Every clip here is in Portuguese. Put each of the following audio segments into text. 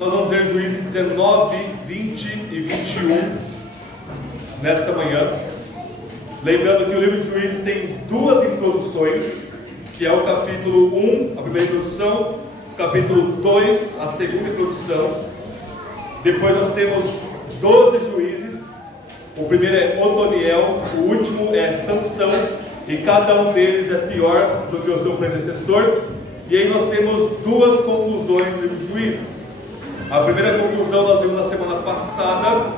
Nós vamos ver Juízes 19, 20 e 21 nesta manhã. Lembrando que o livro de Juízes tem duas introduções, que é o capítulo 1, a primeira introdução, o capítulo 2, a segunda introdução. Depois nós temos 12 juízes. O primeiro é Otoniel, o último é Sansão, e cada um deles é pior do que o seu predecessor. E aí nós temos duas conclusões do livro de Juízes. A primeira conclusão nós vimos na semana passada.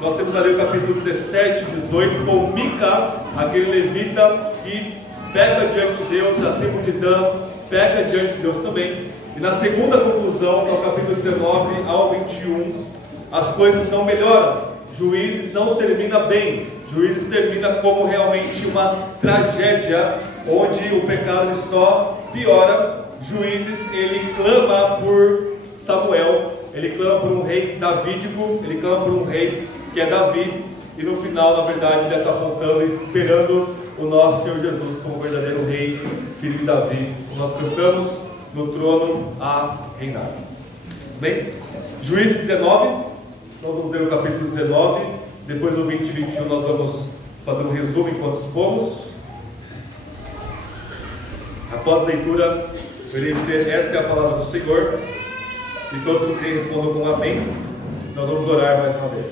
Nós temos ali o capítulo 17, 18, com Mica, aquele levita que peca diante de Deus, a tribo de Dan peca diante de Deus também. E na segunda conclusão, no capítulo 19 ao 21, as coisas não melhoram. Juízes não termina bem. Juízes termina como realmente uma tragédia, onde o pecado só piora. Juízes, ele clama por Samuel, ele clama por um rei davídico, ele clama por um rei que é Davi, e no final, na verdade, já está apontando e esperando o nosso Senhor Jesus como verdadeiro rei, filho de Davi. Nós cantamos no trono a reinar. Bem, Juízes 19, nós vamos ver o capítulo 19, depois do 20 e 21 nós vamos fazer um resumo enquanto expomos. Após a leitura, eu irei dizer: esta é a palavra do Senhor. E todos os que respondam com amém. Nós vamos orar mais uma vez.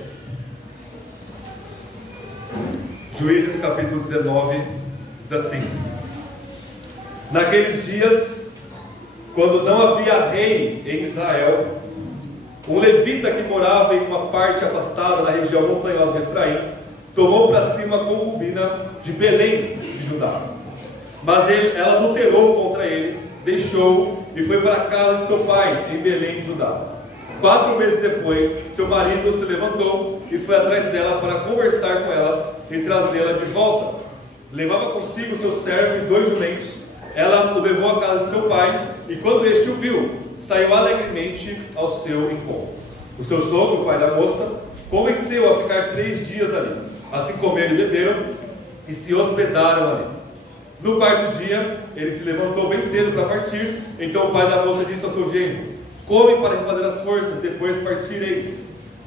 Juízes capítulo 19 diz assim: naqueles dias, quando não havia rei em Israel, um levita que morava em uma parte afastada da região montanhosa de Efraim tomou para si uma concubina de Belém de Judá. Mas ela adulterou contra ele, deixou-o e foi para a casa de seu pai em Belém de Judá. 4 meses depois, seu marido se levantou e foi atrás dela para conversar com ela e trazê-la de volta. Levava consigo seu servo e 2 jumentos. Ela o levou à casa de seu pai, e quando este o viu, saiu alegremente ao seu encontro. O seu sogro, o pai da moça, convenceu a ficar 3 dias ali. Assim comeram e beberam e se hospedaram ali. No 4º dia, ele se levantou bem cedo para partir. Então o pai da moça disse ao seu genro: come para refazer as forças, depois partireis.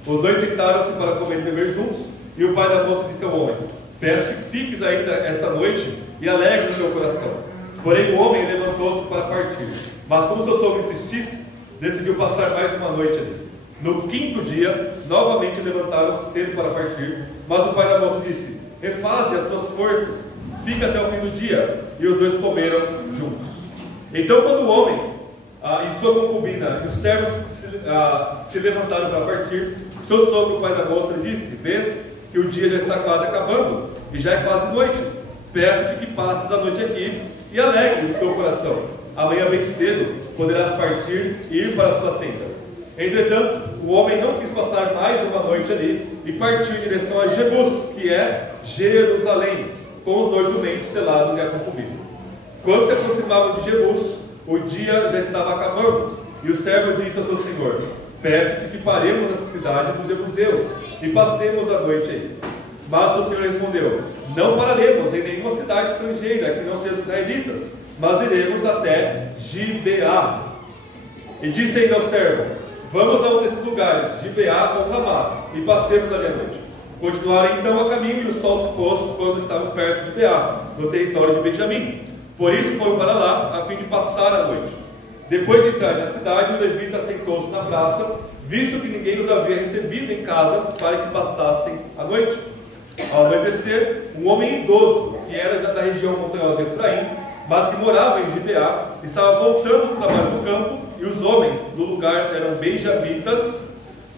Os dois sentaram-se para comer e beber juntos. E o pai da moça disse ao homem: peço que fiques ainda esta noite e alegre o seu coração. Porém o homem levantou-se para partir. Mas como seu sogro insistisse, decidiu passar mais uma noite ali. No 5º dia, novamente levantaram-se cedo para partir. Mas o pai da moça disse: refaze as tuas forças, fica até o fim do dia. E os dois comeram juntos. Então quando o homem e sua concubina e os servos se levantaram para partir, seu sogro, o pai da moça, disse: vês que o dia já está quase acabando e já é quase noite. Peço-te que passes a noite aqui e alegres o teu coração. Amanhã bem cedo poderás partir e ir para a sua tenda. Entretanto, o homem não quis passar mais uma noite ali e partiu em direção a Jebus, que é Jerusalém, com os 2 jumentos selados e a concubina. Quando se aproximavam de Jebus, o dia já estava acabando, e o servo disse ao seu senhor: peço-te que paremos nessa cidade dos jebuseus e passemos a noite aí. Mas o senhor respondeu: não pararemos em nenhuma cidade estrangeira que não seja dos israelitas, mas iremos até Gibeá. E disse ainda ao servo: vamos a um desses lugares, Gibeá ou Ramá, e passemos ali a noite. Continuaram então a caminho, e o sol se pôs quando estavam perto de Gibeá, no território de Benjamim. Por isso foram para lá, a fim de passar a noite. Depois de entrar na cidade, o levita sentou-se na praça, visto que ninguém os havia recebido em casa para que passassem a noite. Ao anoitecer, um homem idoso, que era já da região montanhosa de Efraim, mas que morava em Gibeá, estava voltando do trabalho do campo, e os homens do lugar eram benjamitas.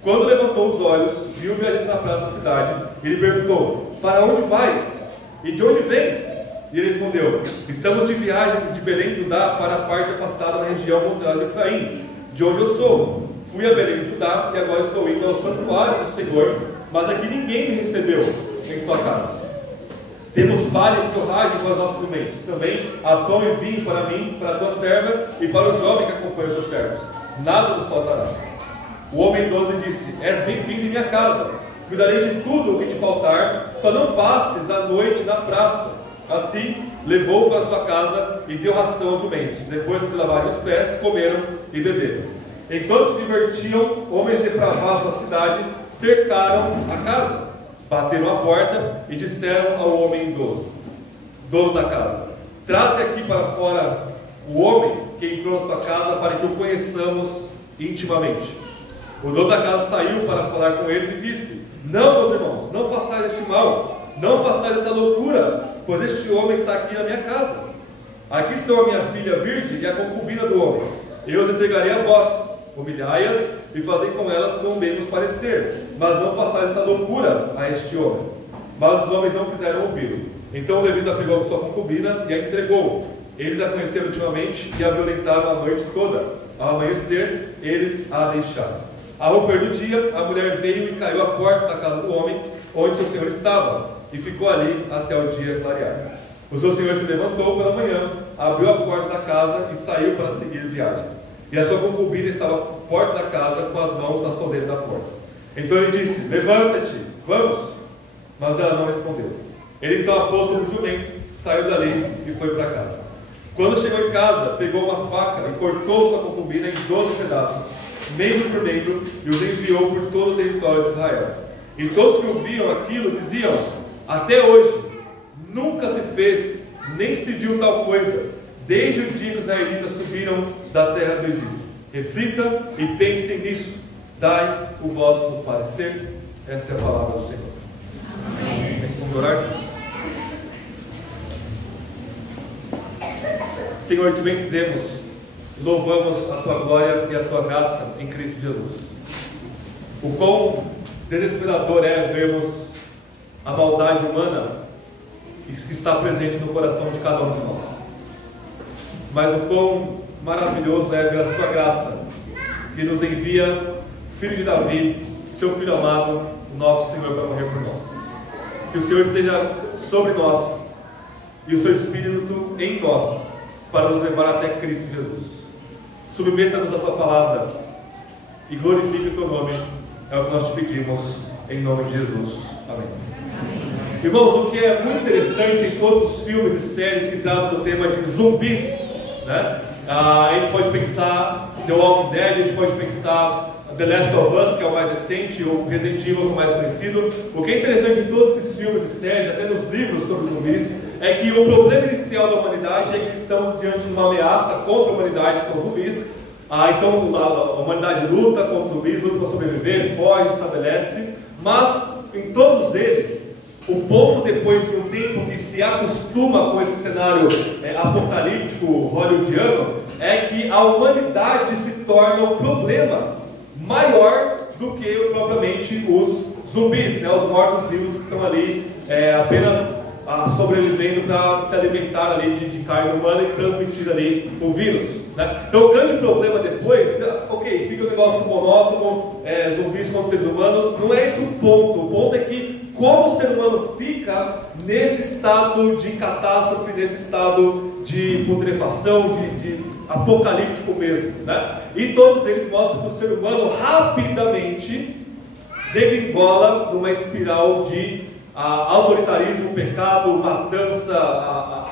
Quando levantou os olhos, viu-me ali na praça da cidade, e lhe perguntou: para onde vais? E de onde vens? E ele respondeu: estamos de viagem de Belém de Judá para a parte afastada da região montanhosa de Efraim, de onde eu sou. Fui a Belém de Judá e agora estou indo ao santuário do Senhor, mas aqui ninguém me recebeu em sua casa. Temos palha e forragem para os nossos jumentos. Também há pão e vinho para mim, para a tua serva e para o jovem que acompanha os seus servos. Nada nos faltará. O homem idoso disse: és bem-vindo em minha casa. Cuidarei de tudo o que te faltar, só não passes a noite na praça. Assim, levou-o para sua casa e deu ração aos jumentos. Depois de lavarem os pés, comeram e beberam. enquanto se divertiam, homens depravados da cidade cercaram a casa, bateram a porta e disseram ao homem idoso, dono da casa: traze aqui para fora o homem que entrou na sua casa para que o conheçamos intimamente. O dono da casa saiu para falar com eles e disse: não, meus irmãos, não façais este mal, não façais essa loucura, pois este homem está aqui na minha casa. Aqui estão a minha filha virgem e a concubina do homem. Eu os entregarei a vós, humilhai-as e fazei com elas como bem vos parecer, mas não façais essa loucura a este homem. Mas os homens não quiseram ouvi-lo. Então o levita pegou sua concubina e a entregou. Eles a conheceram intimamente e a violentaram a noite toda. Ao amanhecer, eles a deixaram. Ao romper do dia, a mulher veio e caiu à porta da casa do homem, onde seu senhor estava, e ficou ali até o dia clarear. O seu senhor se levantou pela manhã, abriu a porta da casa e saiu para seguir viagem. E a sua concubina estava à porta da casa, com as mãos na soldeira da porta. Então ele disse: levanta-te, vamos. Mas ela não respondeu. Ele então a pôs sobre o jumento, saiu dali e foi para casa. Quando chegou em casa, pegou uma faca e cortou sua concubina em 12 pedaços, membro por membro, e os enviou por todo o território de Israel. E todos que ouviam aquilo diziam: até hoje nunca se fez, nem se viu tal coisa, desde o dia que os israelitas subiram da terra do Egito. Reflitam e pensem nisso, dai o vosso parecer. Essa é a palavra do Senhor. Amém. Vamos orar? Senhor, te bendizemos, louvamos a tua glória e a tua graça em Cristo Jesus. O quão desesperador é vermos a maldade humana que está presente no coração de cada um de nós. Mas o quão maravilhoso é ver a sua graça, que nos envia Filho de Davi, seu Filho amado, o nosso Senhor, para morrer por nós. Que o Senhor esteja sobre nós e o seu Espírito em nós, para nos levar até Cristo Jesus. Submeta-nos a tua palavra e glorifique o teu nome. É o que nós te pedimos, em nome de Jesus. Amém. Irmãos, o que é muito interessante em todos os filmes e séries que tratam do tema de zumbis, né? A gente pode pensar The Walking Dead, a gente pode pensar The Last of Us, que é o mais recente, ou Resident Evil, que é o mais conhecido. O que é interessante em todos esses filmes e séries, até nos livros sobre zumbis, é que o problema inicial da humanidade é que estamos diante de uma ameaça contra a humanidade, que são zumbis. Então a humanidade luta contra os zumbis, luta para sobreviver, foge, estabelece, mas em todos eles, o ponto depois de um tempo que se acostuma com esse cenário apocalíptico hollywoodiano, é que a humanidade se torna um problema maior do que propriamente os zumbis, né? Os mortos-vivos que estão ali apenas sobrevivendo para se alimentar ali de carne humana e transmitir ali o vírus, né? Então o grande problema depois, ok, fica um negócio monótono, zumbis contra seres humanos, não é esse o ponto é que como o ser humano fica nesse estado de catástrofe, nesse estado de putrefação, de apocalíptico mesmo, né? E todos eles mostram que o ser humano rapidamente degringola numa espiral de autoritarismo, pecado, matança,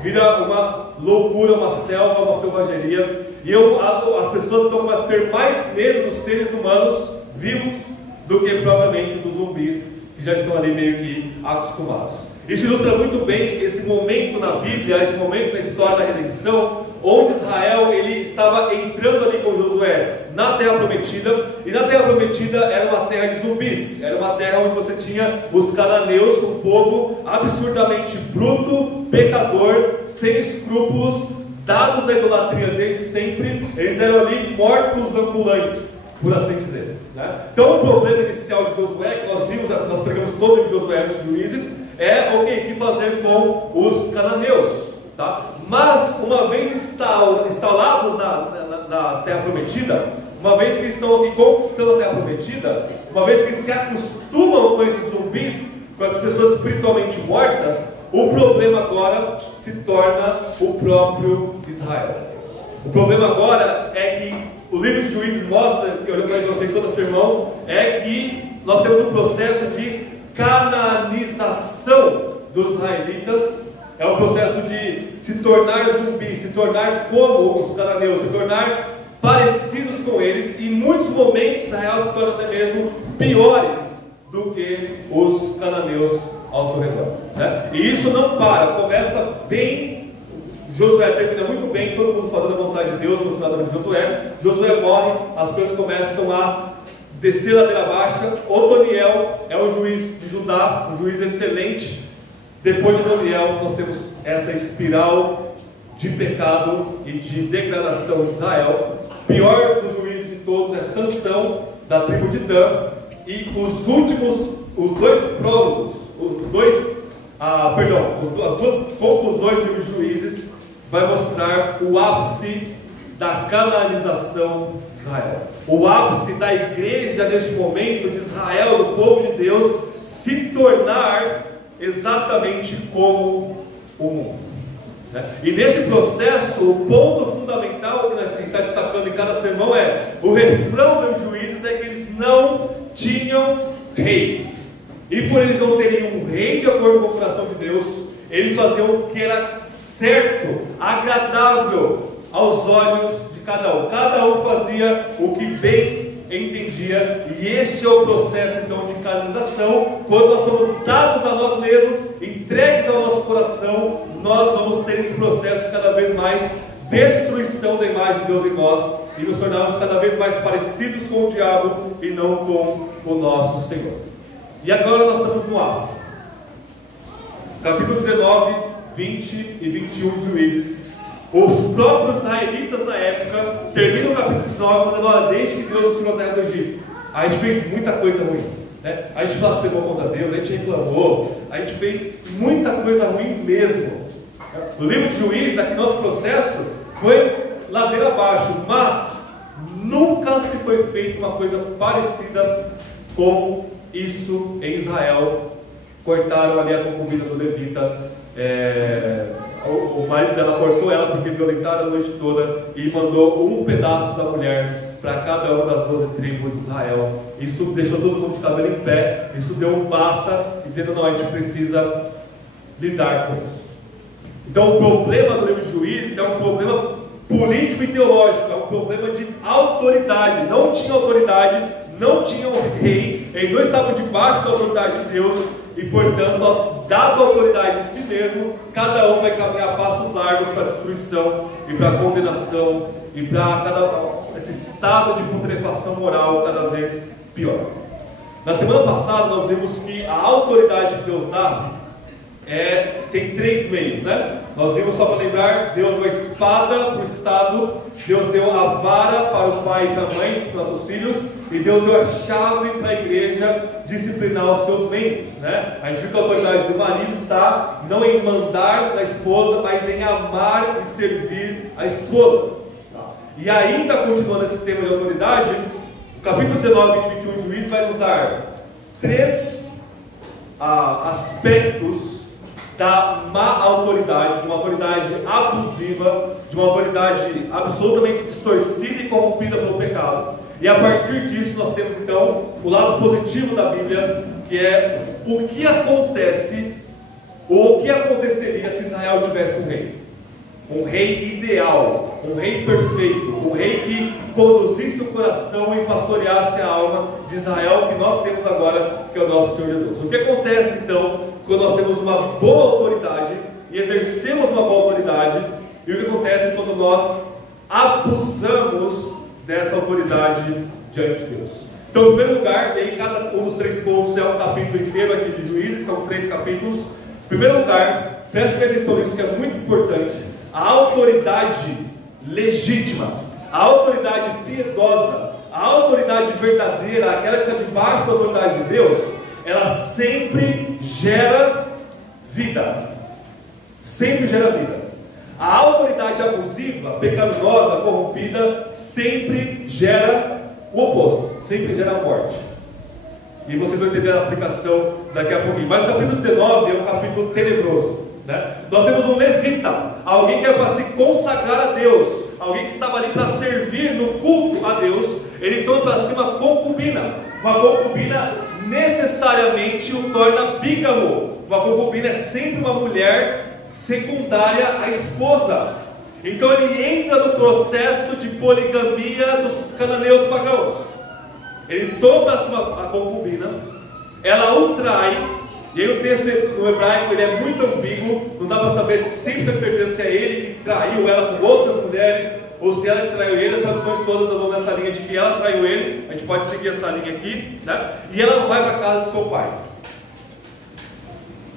vira uma loucura, uma selva, uma selvageria. E as pessoas estão a ter mais medo dos seres humanos vivos do que propriamente dos zumbis, que já estão ali meio que acostumados. Isso ilustra muito bem esse momento na Bíblia, esse momento na história da redenção, onde Israel ele estava entrando ali com Josué na Terra Prometida, e na Terra Prometida era uma terra de zumbis, era uma terra onde você tinha os cananeus, um povo absurdamente bruto, pecador, sem escrúpulos, dados à idolatria desde sempre. Eles eram ali mortos ambulantes, por assim dizer, né? Então o problema inicial de Josué, que nós vimos, nós pregamos todo o Josué antes de Juízes, o que fazer com os cananeus, tá? Mas uma vez instalados na Terra Prometida, uma vez que eles estão aqui conquistando a Terra Prometida, uma vez que eles se acostumam com esses zumbis, com as pessoas espiritualmente mortas, o problema agora se torna o próprio Israel. O problema agora é que o livro de Juízes mostra, que eu falei para vocês todo sermão, é que nós temos um processo de cananização dos israelitas. É um processo de se tornar zumbis, se tornar como os cananeus, se tornar parecidos com eles. Israel se torna até mesmo piores do que os cananeus ao seu redor, né? E isso não para, começa bem, Josué termina muito bem, todo mundo fazendo a vontade de Deus no final de Josué. Josué morre, as coisas começam a descer ladeira abaixo. Otoniel é o juiz de Judá, um juiz excelente. Depois de Otoniel nós temos essa espiral de pecado e de degradação de Israel. Pior dos juízes de todos é Sansão, da tribo de Dan. E os dois prólogos, as duas conclusões dos juízes vai mostrar o ápice da canaanização de Israel. O ápice da igreja neste momento de Israel, do povo de Deus, se tornar exatamente como o mundo. E nesse processo, o ponto fundamental que nós está destacando em cada sermão é: o refrão dos juízes é que eles não tinham rei. E por eles não terem um rei de acordo com o coração de Deus, eles faziam o que era certo, agradável aos olhos de cada um. Cada um fazia o que bem entendia. E este é o processo então de canonização. Quando nós somos dados a nós mesmos, entregues ao nosso coração, nós vamos ter esse processo de cada vez mais destruição da imagem de Deus em nós, e nos tornarmos cada vez mais parecidos com o diabo e não com o nosso Senhor. E agora nós estamos no ápice. Capítulo 19, 20 e 21 de Juízes. Os próprios israelitas na época terminam o capítulo 19 falando: olha, desde que Deus nos tirou da terra do Egito, a gente fez muita coisa ruim, né? A gente blasfemou contra Deus, a gente reclamou, a gente fez muita coisa ruim mesmo. No livro de Juízes, aqui nosso processo foi ladeira abaixo, mas nunca se foi feita uma coisa parecida com isso em Israel. Cortaram ali a concubina do levita, o marido dela cortou ela porque violentaram a noite toda e mandou um pedaço da mulher para cada uma das 12 tribos de Israel. Isso deixou todo mundo de cabelo em pé, isso deu um basta, dizendo: não, a gente precisa lidar com isso. Então o problema do livro de Juízes é um problema político e teológico, é um problema de autoridade. Não tinha autoridade, não tinha um rei, eles não estavam debaixo da autoridade de Deus, e portanto, dado a autoridade de si mesmo, cada um vai caminhar passos largos para a destruição e para a condenação e para esse estado de putrefação moral cada vez pior. Na semana passada nós vimos que a autoridade que Deus dá tem três meios, né? Nós vimos, só para lembrar, Deus deu a espada para o Estado, Deus deu a vara para o pai e para a mãe disciplinar seus filhos, e Deus deu a chave para a igreja disciplinar os seus membros, né? A gente viu que a autoridade do marido está não em mandar na esposa, mas em amar e servir a esposa. E ainda continuando esse tema de autoridade, o capítulo 19 e 21 de Juízes vai nos dar três aspectos da má autoridade, de uma autoridade abusiva, de uma autoridade absolutamente distorcida e corrompida pelo pecado. E a partir disso nós temos então o lado positivo da Bíblia, que é o que acontece, ou o que aconteceria se Israel tivesse um rei. Um rei ideal, um rei perfeito, um rei que conduzisse o coração e pastoreasse a alma de Israel, que nós temos agora, que é o nosso Senhor Jesus. O que acontece então quando nós temos uma boa autoridade e exercemos uma boa autoridade, e o que acontece quando nós abusamos dessa autoridade diante de Deus? Então, em primeiro lugar, em cada um dos três pontos é um capítulo inteiro aqui de Juízes, são 3 capítulos. Em primeiro lugar, preste atenção nisso que é muito importante: a autoridade legítima, a autoridade piedosa, a autoridade verdadeira, aquela que está debaixo da autoridade de Deus, ela sempre gera vida. Sempre gera vida. A autoridade abusiva, pecaminosa, corrompida, sempre gera o oposto, sempre gera morte. E vocês vão entender a aplicação daqui a pouquinho. Mas o capítulo 19 é um capítulo tenebroso, né? Nós temos um levita, alguém que era para se consagrar a Deus, alguém que estava ali para servir no culto a Deus. Ele toma para si uma concubina. Uma concubina necessariamente o torna bígamo. Uma concubina é sempre uma mulher secundária à esposa. Então ele entra no processo de poligamia dos cananeus pagãos. ele toma para cima a concubina, ela o trai, e aí o texto no hebraico ele é muito ambíguo, não dá para saber sem certeza se é ele que traiu ela com outras mulheres, ou se ela que traiu ele. As traduções todas vão nessa linha de que ela traiu ele, a gente pode seguir essa linha aqui, né? E ela vai para a casa do seu pai.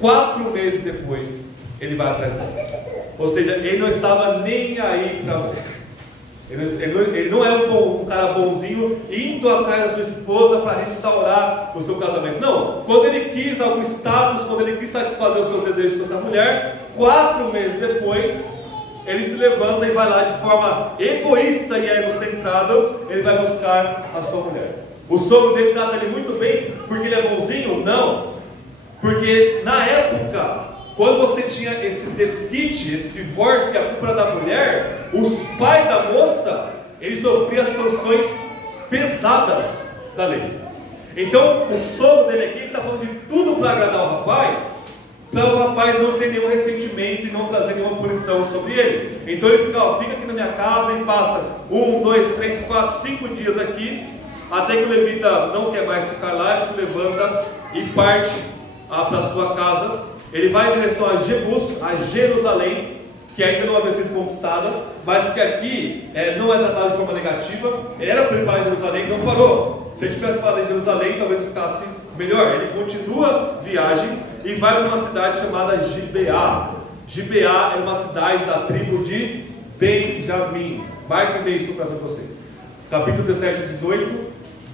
4 meses depois, ele vai atrás dela. Ou seja, ele não estava nem aí para você. Ele não é um cara bonzinho indo atrás da sua esposa para restaurar o seu casamento. Não, quando ele quis algum status, quando ele quis satisfazer os seus desejos com essa mulher, 4 meses depois, ele se levanta e vai lá de forma egoísta e egocentrada, ele vai buscar a sua mulher. O sogro dele trata ele muito bem porque ele é bonzinho? Não, porque na época, quando você tinha esse desquite, esse divórcio, que a culpa era da mulher, os pais da moça, eles sofriam sanções pesadas da lei. Então, o sogro dele aqui está falando de tudo para agradar o rapaz, para o rapaz não ter nenhum ressentimento e não trazer nenhuma punição sobre ele. Então ele fica, fica aqui na minha casa e passa 1, 2, 3, 4, 5 dias aqui, até que o levita não quer mais ficar lá, ele se levanta e parte para sua casa. Ele vai em direção a Jebus, a Jerusalém, que ainda não havia sido conquistada, mas que aqui não é tratado de forma negativa. Ele era para ir para Jerusalém, não parou. Se ele tivesse parado em Jerusalém, talvez ficasse melhor. Ele continua a viagem e vai para uma cidade chamada Gibeá. Gibeá é uma cidade da tribo de Benjamim. Marquem bem isso para vocês. Capítulo 17 e 18.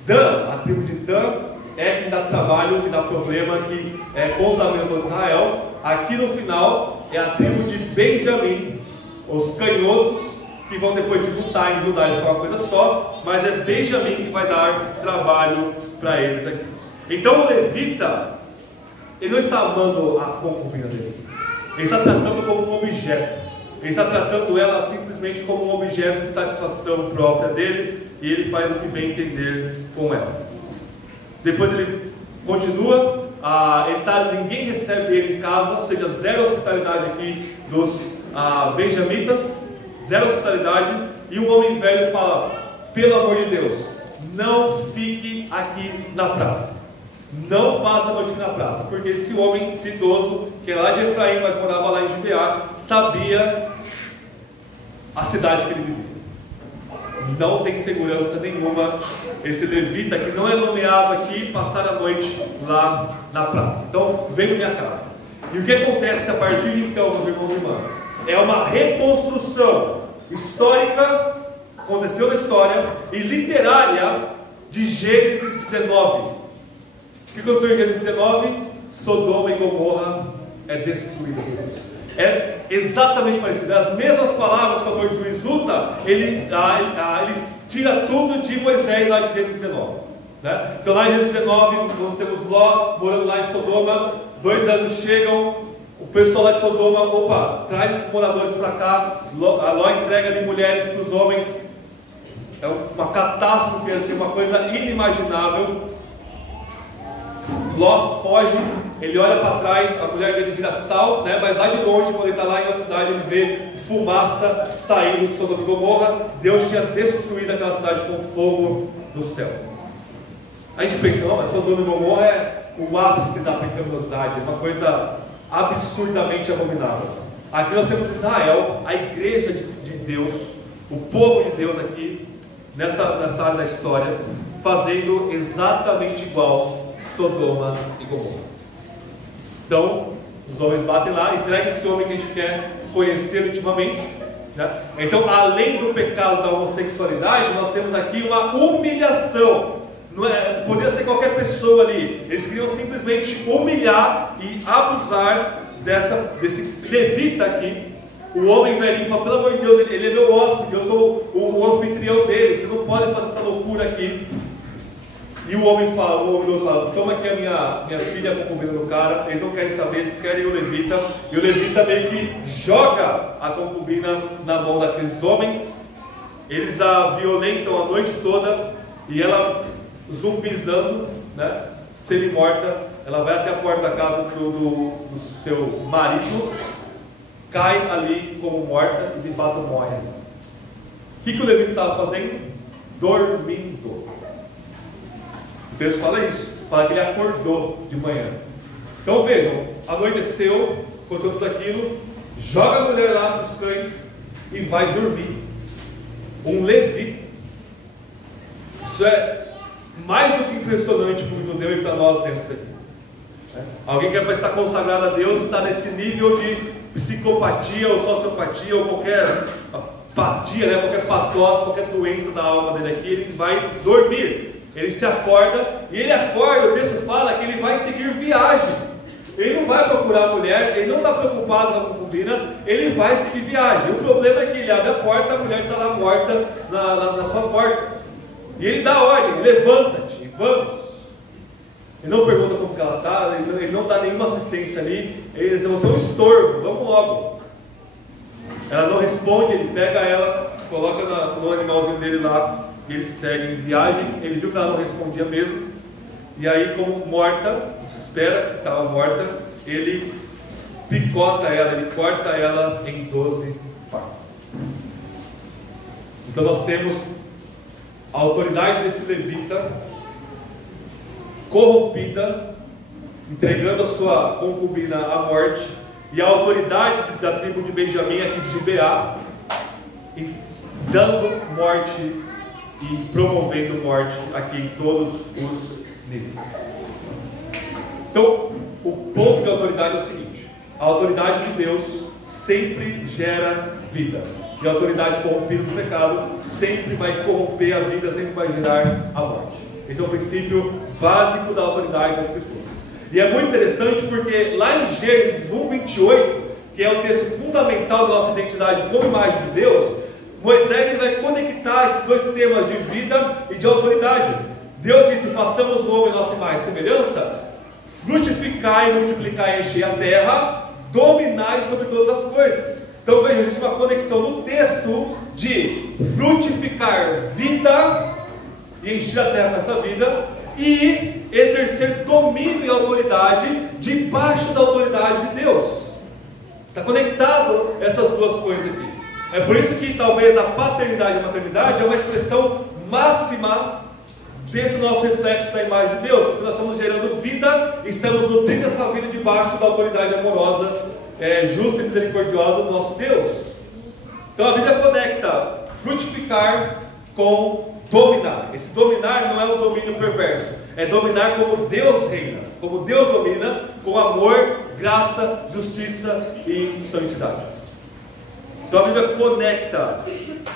Dan, a tribo de Dan, é quem dá trabalho, que dá problema, que contamina todo Israel. Aqui no final é a tribo de Benjamim, os canhotos, que vão depois se juntar em Judá e ficar uma coisa só, mas é Benjamim que vai dar trabalho para eles aqui. Então o levita, ele não está amando a concubina dele, ele está tratando como um objeto, ele está tratando ela simplesmente como um objeto de satisfação própria dele, e ele faz o que bem entender com ela. Depois ele continua, ninguém recebe ele em casa, ou seja, zero hospitalidade aqui dos benjamitas, zero hospitalidade, e o homem velho fala: pelo amor de Deus, não fique aqui na praça, não passe a noite aqui na praça, porque esse homem, esse idoso, que é lá de Efraim, mas morava lá em Gibeá, sabia a cidade que ele vivia. Não tem segurança nenhuma esse levita que não é nomeado aqui passar a noite lá na praça. Então vem na minha casa. E o que acontece a partir de então, meus irmãos e irmãs? É uma reconstrução histórica, aconteceu na história, e literária de Gênesis 19. O que aconteceu em Gênesis 19? Sodoma e Gomorra é destruída. É exatamente parecido, as mesmas palavras que o autor de Juízes usa, ele tira tudo de Moisés lá de Gênesis 19, né? Então lá em Gênesis 19 nós temos Ló morando lá em Sodoma, 2 anos chegam, o pessoal lá de Sodoma, traz esses moradores para cá, Ló entrega de mulheres para os homens, é uma catástrofe, assim, uma coisa inimaginável. Ló foge, ele olha para trás, a mulher dele vira sal, né? Mas lá de longe, quando ele está lá em outra cidade, ele vê fumaça saindo de Sodoma e Gomorra. Deus tinha destruído aquela cidade com fogo do céu. A gente pensa, mas Sodoma e Gomorra é o ápice da pecaminosidade, uma coisa absurdamente abominável. Aqui nós temos Israel, a igreja de Deus, o povo de Deus aqui, nessa área da história, fazendo exatamente igual Sodoma e Gomorra. Então, os homens batem lá, entrega esse homem que a gente quer conhecer intimamente, né? Então, além do pecado da homossexualidade, nós temos aqui uma humilhação. Não podia ser qualquer pessoa ali. Eles queriam simplesmente humilhar e abusar desse levita aqui. O homem velhinho fala: pelo amor de Deus, ele é meu hóspede, eu sou o anfitrião dele, você não pode fazer essa loucura aqui. E o homem fala, toma aqui a minha filha concubina do cara. Eles não querem saber, eles querem o levita. E o levita meio que joga a concubina na mão daqueles homens. Eles a violentam a noite toda. E ela, zumbizando, né, semi-morta, ela vai até a porta da casa do seu marido, cai ali como morta e de fato morre. O que o levita estava fazendo? Dormindo. O texto fala isso, fala que ele acordou de manhã. Então vejam, anoiteceu, aconteceu tudo aquilo, joga a mulher lá dos cães e vai dormir. Um levita. Isso é mais do que impressionante para o judeu e para nós temos isso aqui. Alguém que é para estar consagrado a Deus está nesse nível de psicopatia ou sociopatia ou qualquer apatia, né? Qualquer patose, qualquer doença da alma dele aqui, ele vai dormir. Ele se acorda, e ele acorda, o texto fala que ele vai seguir viagem. Ele não vai procurar a mulher, ele não está preocupado com a concubina, ele vai seguir viagem. O problema é que ele abre a porta, a mulher está lá morta na sua porta. E ele dá ordem, levanta-te e vamos. Ele não pergunta como que ela está, ele não dá nenhuma assistência ali. Ele diz, você é um estorvo, vamos logo. Ela não responde, ele pega ela, coloca no animalzinho dele lá, e ele segue em viagem. Ele viu que ela não respondia mesmo. E aí, como morta, espera que estava morta, ele picota ela, ele corta ela em 12 partes. Então nós temos a autoridade desse levita corrompida, entregando a sua concubina à morte, e a autoridade da tribo de Benjamim, aqui de Gibeá, e dando morte e promovendo morte aqui em todos os níveis. Então, o ponto de autoridade é o seguinte: a autoridade de Deus sempre gera vida, e a autoridade corrompida do pecado sempre vai corromper a vida, sempre vai gerar a morte. Esse é o princípio básico da autoridade das Escrituras. E é muito interessante porque lá em Gênesis 1:28, que é o texto fundamental da nossa identidade como imagem de Deus, Moisés vai conectar esses dois temas de vida e de autoridade. Deus disse: façamos o homem a nossa imagem e semelhança, frutificai, multiplicai, enchei a terra, dominai sobre todas as coisas. Então veja, existe uma conexão no texto de frutificar vida e encher a terra com essa vida, e exercer domínio e autoridade debaixo da autoridade de Deus. Está conectado essas duas coisas aqui. É por isso que talvez a paternidade e a maternidade é uma expressão máxima desse nosso reflexo da imagem de Deus, porque nós estamos gerando vida, estamos nutrindo essa vida debaixo da autoridade amorosa, justa e misericordiosa do nosso Deus. Então a Bíblia conecta frutificar com dominar. Esse dominar não é um domínio perverso, é dominar como Deus reina, como Deus domina, com amor, graça, justiça e santidade. Então a Bíblia conecta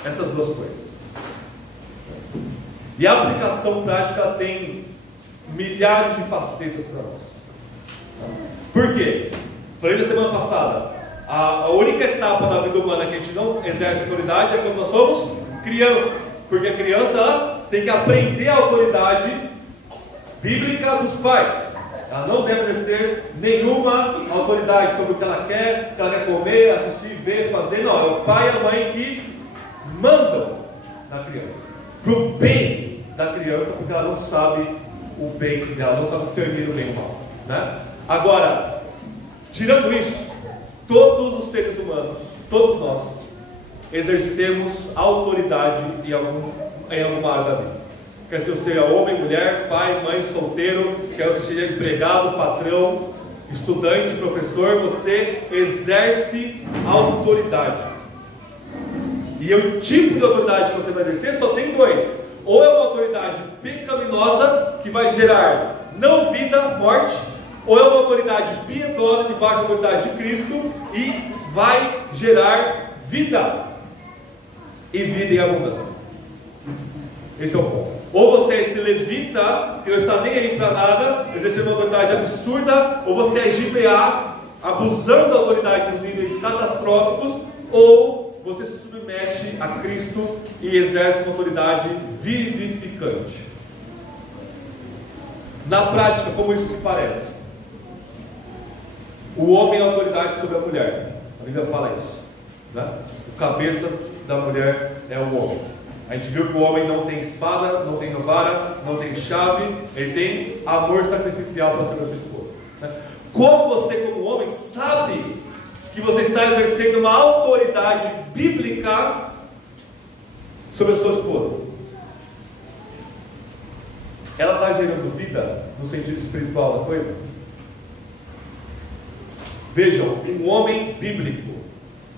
essas duas coisas. E a aplicação prática tem milhares de facetas para nós. Por quê? Falei na semana passada, a única etapa da vida humana que a gente não exerce autoridade é quando nós somos crianças. Porque a criança, ela tem que aprender a autoridade bíblica dos pais. Ela não deve exercer nenhuma autoridade sobre o que ela quer comer, assistir, ver, fazer. Não, é o pai e a mãe que mandam na criança, para o bem da criança, porque ela não sabe o bem dela, não sabe discernir o bem e o mal, né? Agora, tirando isso, todos os seres humanos, todos nós, exercemos autoridade em alguma área da vida. Quer se você seja homem, mulher, pai, mãe, solteiro, quer você seja empregado, patrão, estudante, professor, você exerce autoridade. E o tipo de autoridade que você vai exercer só tem dois: ou é uma autoridade pecaminosa, que vai gerar não vida, morte, ou é uma autoridade piedosa, debaixo da autoridade de Cristo, e vai gerar vida. E vida em abundância. Esse é o ponto. Ou você é esse levita, que não está nem aí para nada, exercendo uma autoridade absurda, ou você é Gibeá, abusando da autoridade nos níveis catastróficos, ou você se submete a Cristo e exerce uma autoridade vivificante. Na prática, como isso se parece? O homem é autoridade sobre a mulher. A Bíblia fala isso, né? O cabeça da mulher é o homem. A gente viu que o homem não tem espada, não tem vara, não tem chave, ele tem amor sacrificial para ser a sua esposa, né? Como você, como homem, sabe que você está exercendo uma autoridade bíblica sobre a sua esposa? ela está gerando vida no sentido espiritual da coisa? Vejam, um homem bíblico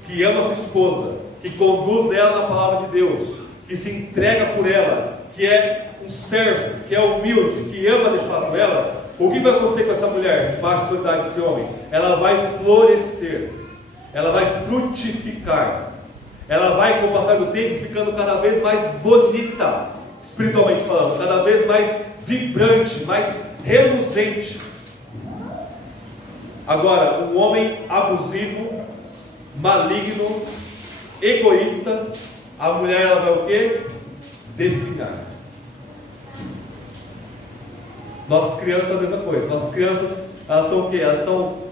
que ama sua esposa, que conduz ela na palavra de Deus, que se entrega por ela, que é um servo, que é humilde, que ama de fato ela, o que vai acontecer com essa mulher, debaixo da autoridade desse homem? Ela vai florescer, ela vai frutificar, ela vai, com o passar do tempo, ficando cada vez mais bonita, espiritualmente falando, cada vez mais vibrante, mais reluzente. Agora, um homem abusivo, maligno, egoísta, a mulher ela vai o quê? Definhar. Nossas crianças é a mesma coisa. Nossas crianças, elas são o quê? Elas estão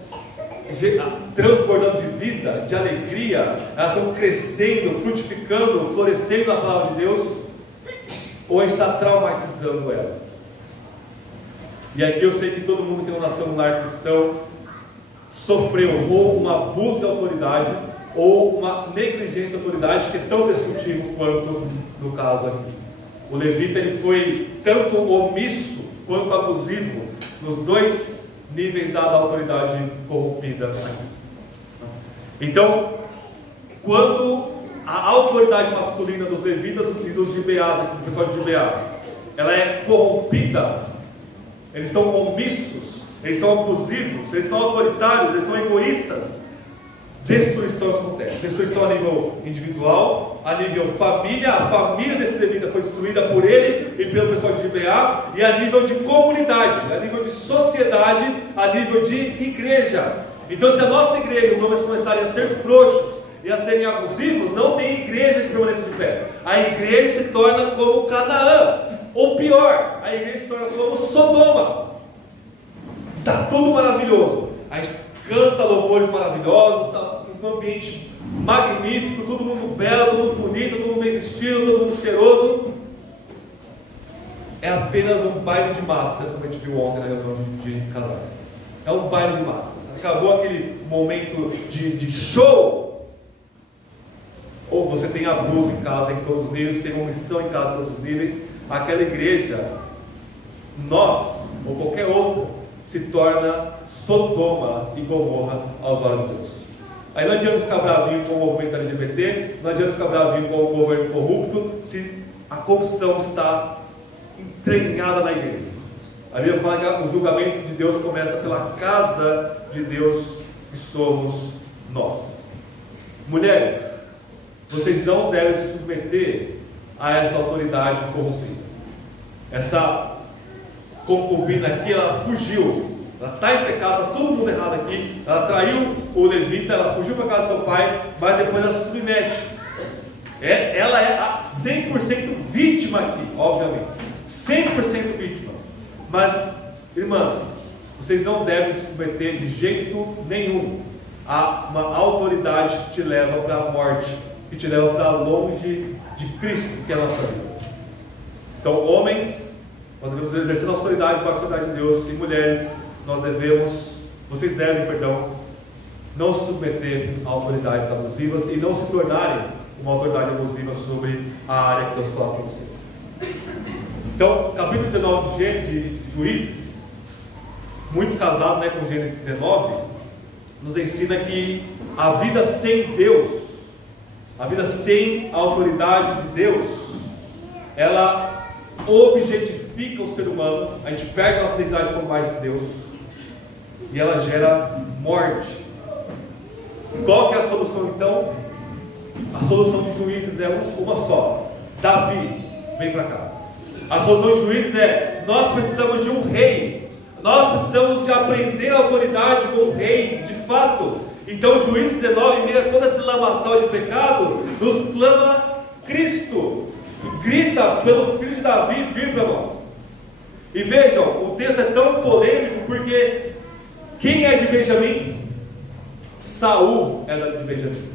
transbordando de vida, de alegria, elas estão crescendo, frutificando, florescendo na palavra de Deus, ou a gente está traumatizando elas? E aqui eu sei que todo mundo que não nasceu no lar cristão sofreu ou um abuso de autoridade ou uma negligência de autoridade, que é tão destrutivo quanto no caso aqui. O levita ele foi tanto omisso quanto abusivo nos dois níveis da autoridade corrompida aqui. Então, quando a autoridade masculina dos levitas e dos gibeás, aqui do pessoal de Gibeá, ela é corrompida, eles são omissos, eles são abusivos, eles são autoritários, eles são egoístas, destruição acontece. Destruição a nível individual, a nível família. A família desse levita foi destruída por ele e pelo pessoal de Gibeá, e a nível de comunidade, a nível de sociedade, a nível de igreja. Então, se a nossa igreja, os homens começarem a ser frouxos e a serem abusivos, não tem igreja que permaneça de pé. A igreja se torna como Canaã, ou pior, a igreja se torna como Sodoma. Está tudo maravilhoso, a gente canta louvores maravilhosos, está um ambiente magnífico, todo mundo belo, todo mundo bonito, todo mundo bem vestido, todo mundo cheiroso. É apenas um baile de máscaras, como a gente viu ontem na reunião de casais. É um baile de máscaras. Acabou aquele momento de show. Ou você tem abuso em casa em todos os níveis, tem omissão em casa em todos os níveis. Aquela igreja, nós, ou qualquer outra, se torna Sodoma e Gomorra aos olhos de Deus. Aí não adianta ficar bravinho com o movimento LGBT, não adianta ficar bravinho com o governo corrupto, se a corrupção está entranhada na igreja. A Bíblia fala que o julgamento de Deus começa pela casa de Deus, que somos nós. Mulheres, vocês não devem se submeter a essa autoridade corrompida. Essa concubina aqui, ela fugiu, ela está em pecado, está todo mundo errado aqui, ela traiu o levita, ela fugiu para casa do seu pai, mas depois ela se submete. Ela é a 100% vítima aqui, obviamente, 100% vítima. Mas, irmãs, vocês não devem se submeter de jeito nenhum a uma autoridade que te leva para a morte, que te leva para longe de Cristo, que é a nossa vida. Então, homens, nós devemos exercer a autoridade para a autoridade de Deus, e mulheres, vocês devem, não se submeter a autoridades abusivas e não se tornarem uma autoridade abusiva sobre a área que Deus fala para vocês. Então, capítulo 19 de Juízes, muito casado com Gênesis 19, nos ensina que a vida sem Deus, a vida sem a autoridade de Deus, ela objetifica o ser humano, a gente perde a nossa identidade como mais de Deus, e ela gera morte. Qual que é a solução então? A solução de Juízes é uma só: Davi, vem para cá. A solução de Juízes é: nós precisamos de um rei, nós precisamos de aprender a autoridade com o rei, de fato. Então Juízes 19, em meio a toda essa lamaçal de pecado, nos clama Cristo, e grita pelo filho de Davi vir para nós. E vejam, o texto é tão polêmico porque quem é de Benjamim? Saul era de Benjamim.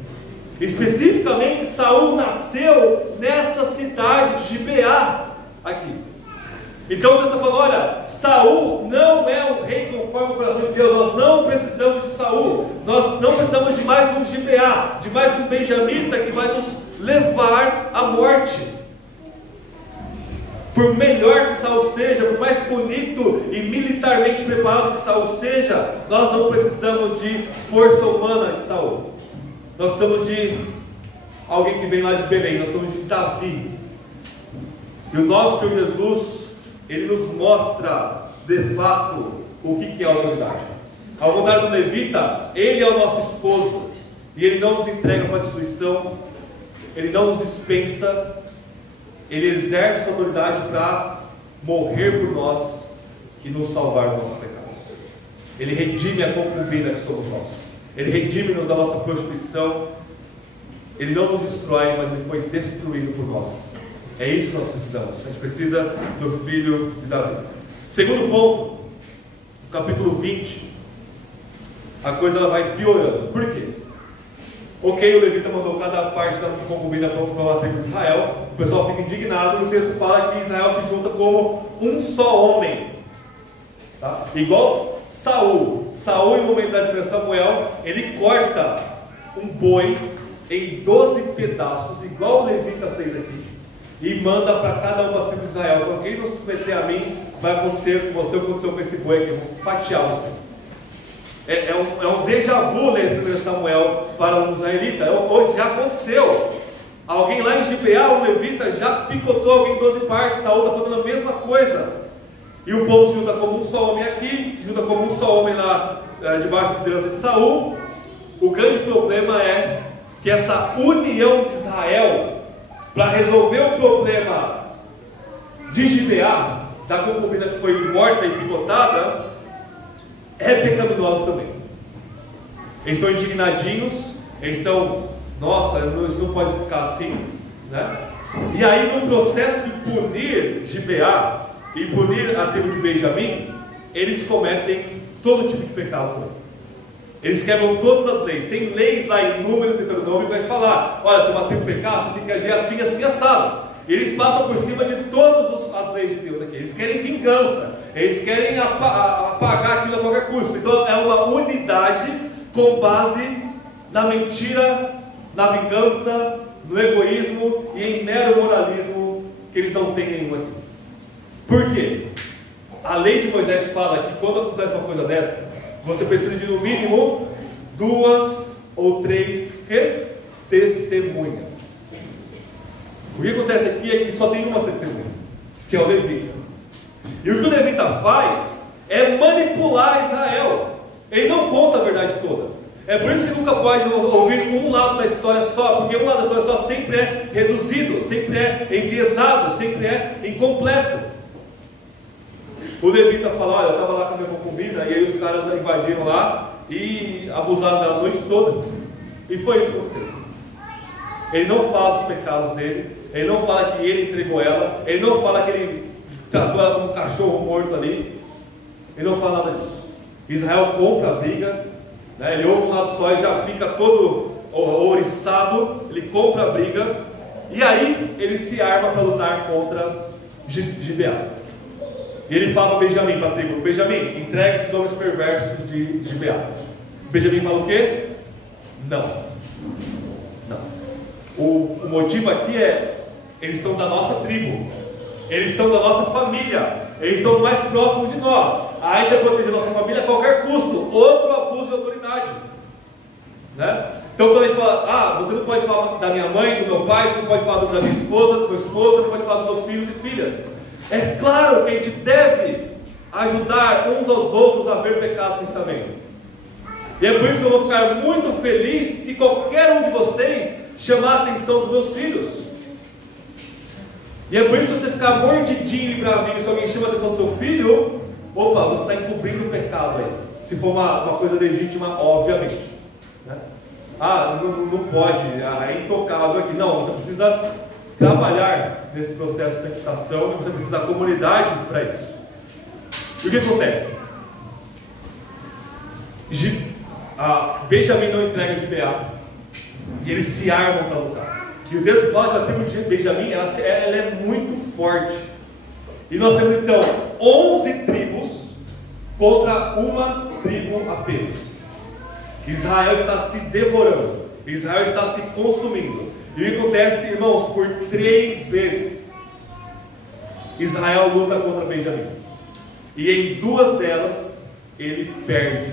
Especificamente, Saul nasceu nessa cidade de Gibeá, aqui. Então Deus está falando: olha, Saul não é um rei conforme o coração de Deus. Nós não precisamos de Saul. Nós não precisamos de mais um Gibeá, de mais um benjamita que vai nos levar à morte. Por melhor que Saul seja, por mais militarmente preparado que Saul seja, nós não precisamos de força humana de Saul. Nós precisamos de alguém que vem lá de Belém, nós precisamos de Davi. E o nosso Senhor Jesus, Ele nos mostra de fato o que é a autoridade. A autoridade do levita, ele é o nosso esposo, e ele não nos entrega para a destruição, ele não nos dispensa, ele exerce essa autoridade para morrer por nós e nos salvar dos nossos pecados. Ele redime a concubina que somos nós, ele redime-nos da nossa prostituição, ele não nos destrói, mas ele foi destruído por nós. É isso que nós precisamos. A gente precisa do filho de Davi. Segundo ponto, no capítulo 20, a coisa ela vai piorando. Por quê? Ok, o levita mandou cada parte da concubina para uma tribo de Israel. O pessoal fica indignado. E o texto fala que Israel se junta como um só homem, tá? Igual Saul, em momento da 1 Samuel, ele corta um boi em 12 pedaços, igual o levita fez aqui, e manda para cada uma das tribos de Israel, falando: quem não se submeter a mim, vai acontecer com você o que aconteceu com esse boi aqui, eu vou fatiar você. É um déjà vu ler 1 Samuel para um israelita. Hoje já aconteceu. Alguém lá em Gibeá, um levita, já picotou alguém em 12 partes. Saul está fazendo a mesma coisa. E o povo se junta como um só homem aqui, se junta como um só homem lá debaixo da liderança de Saul. O grande problema é que essa união de Israel, para resolver o problema de Gibeá, da concubina que foi morta e picotada, é pecaminosa também. Eles estão indignadinhos, eles estão, nossa, isso não pode ficar assim, né? E aí, no processo de punir Gibeá e punir a tribo de Benjamim, eles cometem todo tipo de pecado também. Eles quebram todas as leis. Tem leis lá em Números, Deuteronômio, que vai falar: olha, se uma tribo pecar, você tem que agir assim, assim, assado. E eles passam por cima de todas as leis de Deus aqui. Eles querem vingança, eles querem apagar aquilo a qualquer custo. Então é uma unidade com base na mentira, na vingança, no egoísmo e em mero moralismo, que eles não têm nenhum aqui. Por quê? A lei de Moisés fala que quando acontece uma coisa dessa, você precisa de no mínimo 2 ou 3 testemunhas. O que acontece aqui é que só tem uma testemunha, que é o levita. E o que o levita faz é manipular Israel. Ele não conta a verdade toda. É por isso que nunca pode ouvir um lado da história só, porque um lado da história só sempre é reduzido, sempre é enviesado, sempre é incompleto. O levita fala: olha, eu estava lá com a minha concubina, e aí os caras invadiram lá e abusaram dela a noite toda. E foi isso que aconteceu. Ele não fala dos pecados dele, ele não fala que ele entregou ela, ele não fala que ele tratou ela como um cachorro morto ali, ele não fala nada disso. Israel compra a briga, né? Ele ouve um lado só e já fica todo ouriçado, ele compra a briga, e aí ele se arma para lutar contra Gibeá. E ele fala para Benjamim, para a tribo: Benjamim, entrega esses homens perversos de Gibeá. Benjamim fala o quê? Não. O motivo aqui é: eles são da nossa tribo, eles são da nossa família, eles são mais próximos de nós. A gente vai proteger a nossa família a qualquer custo. Outro abuso de autoridade, né? Então quando a gente fala: você não pode falar da minha mãe, do meu pai, você não pode falar da minha esposa, do meu esposo, você não pode falar dos meus filhos e filhas. É claro que a gente deve ajudar uns aos outros a ver pecados que também. E é por isso que eu vou ficar muito feliz se qualquer um de vocês chamar a atenção dos meus filhos. E é por isso que você ficar mordidinho e bravinho se alguém chama a atenção do seu filho, opa, você está encobrindo o pecado aí. Se for uma coisa legítima, obviamente, né? Não pode, é intocável aqui. Não, você precisa trabalhar nesse processo de santificação, você precisa da comunidade para isso. E o que acontece? Benjamim não entrega Gibeá, e eles se armam para lutar. E o texto fala que a tribo de Benjamim ela é muito forte. E nós temos então 11 tribos contra uma tribo apenas. Israel está se devorando, Israel está se consumindo. E o que acontece, irmãos? Por 3 vezes Israel luta contra Benjamim. e em 2 delas ele perde.